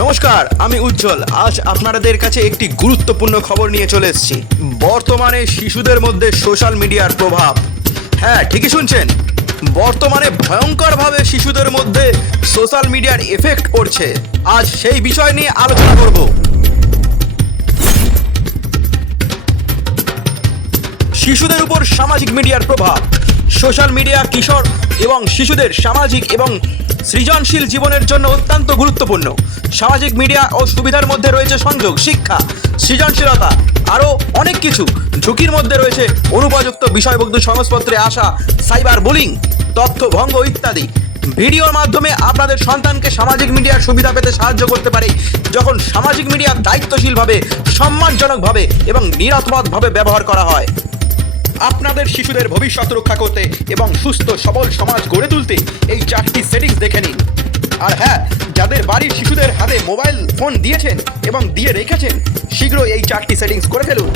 নমস্কার, আমি উজ্জ্বল। আজ আপনাদের কাছে একটি গুরুত্বপূর্ণ খবর নিয়ে চলে এসেছি। বর্তমানে শিশুদের মধ্যে সোশ্যাল মিডিয়ার প্রভাব। হ্যাঁ, ঠিকই শুনছেন। বর্তমানে ভয়ঙ্করভাবে শিশুদের মধ্যে সোশ্যাল মিডিয়ার এফেক্ট পড়ছে। আজ সেই বিষয় নিয়ে আলোচনা করব। শিশুদের উপর সামাজিক মিডিয়ার প্রভাব। সোশ্যাল মিডিয়া কিশোর এবং শিশুদের সামাজিক এবং সৃজনশীল জীবনের জন্য অত্যন্ত গুরুত্বপূর্ণ। সামাজিক মিডিয়া ও সুবিধার মধ্যে রয়েছে সংযোগ, শিক্ষা, সৃজনশীলতা, আরও অনেক কিছু। ঝুঁকির মধ্যে রয়েছে অনুপযুক্ত বিষয়বস্তু সংস্পর্শে আসা, সাইবার বুলিং, তথ্য ভঙ্গ ইত্যাদি। ভিডিওর মাধ্যমে আপনাদের সন্তানকে সামাজিক মিডিয়ার সুবিধা পেতে সাহায্য করতে পারে যখন সামাজিক মিডিয়া দায়িত্বশীলভাবে, সম্মানজনকভাবে এবং নিরাপদভাবে ব্যবহার করা হয়। আপনাদের শিশুদের ভবিষ্যৎ রক্ষা করতে এবং সুস্থ সবল সমাজ গড়ে তুলতে এই 4টি সেটিংস দেখে নিন। আর হ্যাঁ, যাদের বাড়ির শিশুদের হাতে মোবাইল ফোন দিয়েছেন এবং দিয়ে রেখেছেন, শীঘ্রই এই 4টি সেটিংস করে ফেলুন।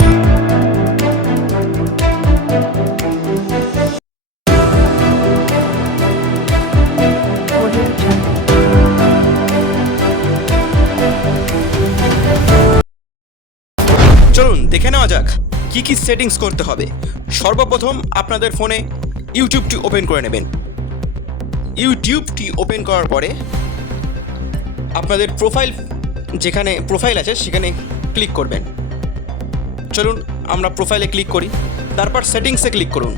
চলুন দেখে নেওয়া যাক কি কি সেটিংস করতে হবে। সর্বপ্রথম আপনাদের ফোনে ইউটিউবটি ওপেন করে নেবেন। ইউটিউবটি ওপেন করার পরে আপনাদের যেখানে প্রোফাইল আছে সেখানে ক্লিক করবেন। চলুন আমরা প্রোফাইলে ক্লিক করি, তারপর সেটিংসে ক্লিক করুন।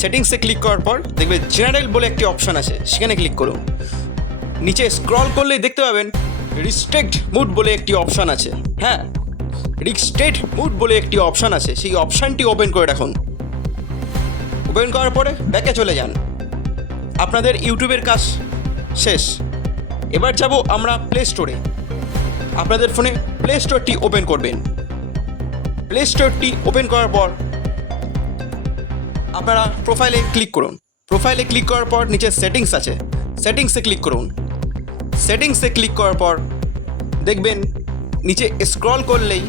সেটিংসে ক্লিক করার পর দেখবে জেনারেল বলে একটি অপশান আছে, সেখানে ক্লিক করুন। নিচে স্ক্রল করলেই দেখতে পাবেন রিস্ট্রিক্ট মুড বলে একটি অপশান আছে। হ্যাঁ, রিস্ট্রিক্ট মুড বলে একটি অপশান আছে, সেই অপশানটি ওপেন করে রাখুন। ওপেন করার পরে ব্যাকে চলে যান। আপনাদের ইউটিউবের কাজ শেষ। এবার যাব আমরা প্লে স্টোরে। আপনাদের ফোনে প্লে স্টোরটি ওপেন করবেন। প্লে স্টোরটি ওপেন করার পর আপনারা প্রোফাইলে ক্লিক করুন। প্রোফাইলে ক্লিক করার পর নিচে সেটিংস আছে, সেটিংসে ক্লিক করুন। সেটিংসে ক্লিক করার পর দেখবেন নিচে স্ক্রল করলেই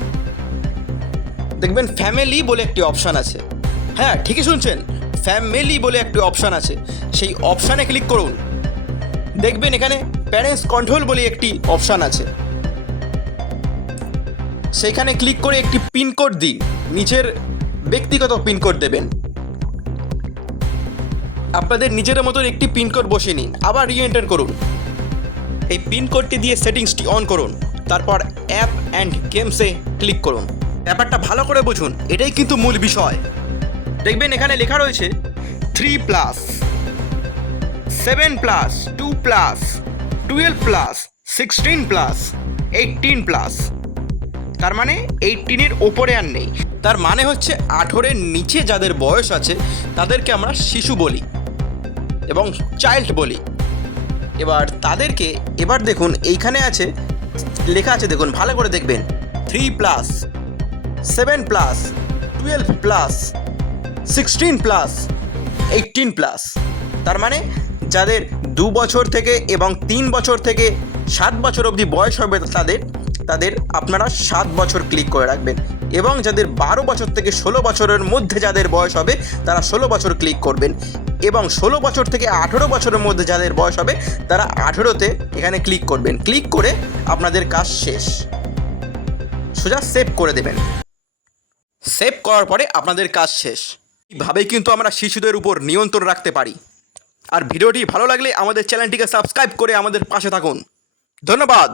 দেখবেন ফ্যামিলি বলে একটি অপশান আছে। হ্যাঁ, ঠিকই শুনছেন, ফ্যামিলি বলে একটি অপশান আছে, সেই অপশানে ক্লিক করুন। দেখবেন এখানে প্যারেন্টস কন্ট্রোল বলে একটি অপশান আছে, সেখানে ক্লিক করে একটি পিনকোড দিন। নিচের ব্যক্তিগত পিনকোড দেবেন। আপনাদের নিজের মতন একটি পিনকোড বসিয়ে নিন, আবার রিএন্টার করুন। এই পিনকোডটি দিয়ে সেটিংসটি অন করুন। তারপর অ্যাপ অ্যান্ড গেমসে ক্লিক করুন। ব্যাপারটা ভালো করে বুঝুন, এটাই কিন্তু মূল বিষয়। দেখবেন এখানে লেখা রয়েছে 3+, 7+, 2+, 12+, 16+, 18+। তার মানে 18-এর ওপরে আর নেই। তার মানে হচ্ছে 18-এর নিচে যাদের বয়স আছে তাদেরকে আমরা শিশু বলি এবং চাইল্ড বলি। এবার দেখুন এইখানে আছে, লেখা আছে, দেখুন ভালো করে দেখবেন, 3+, 7+, 12+, 16+, 18+। তার মানে যাদের 2 বছর থেকে এবং 3 বছর থেকে 7 বছর অবধি বয়স হবে তাদের আপনারা 7 বছর ক্লিক করে রাখবেন, এবং যাদের 12 বছর থেকে 16 বছরের মধ্যে যাদের বয়স হবে তারা 16 বছর ক্লিক করবেন, এবং 16 বছর থেকে 18 বছরের মধ্যে যাদের বয়স হবে তারা 18-তে এখানে ক্লিক করবেন। ক্লিক করে আপনাদের কাজ শেষ, সোজা সেভ করে দেবেন। সেভ করার পরে আপনাদের কাজ শেষ। এইভাবেই কিন্তু আমরা শিশুদের উপর নিয়ন্ত্রণ রাখতে পারি। আর ভিডিওটি ভালো লাগলে আমাদের চ্যানেলটিকে সাবস্ক্রাইব করে আমাদের পাশে থাকুন। ধন্যবাদ।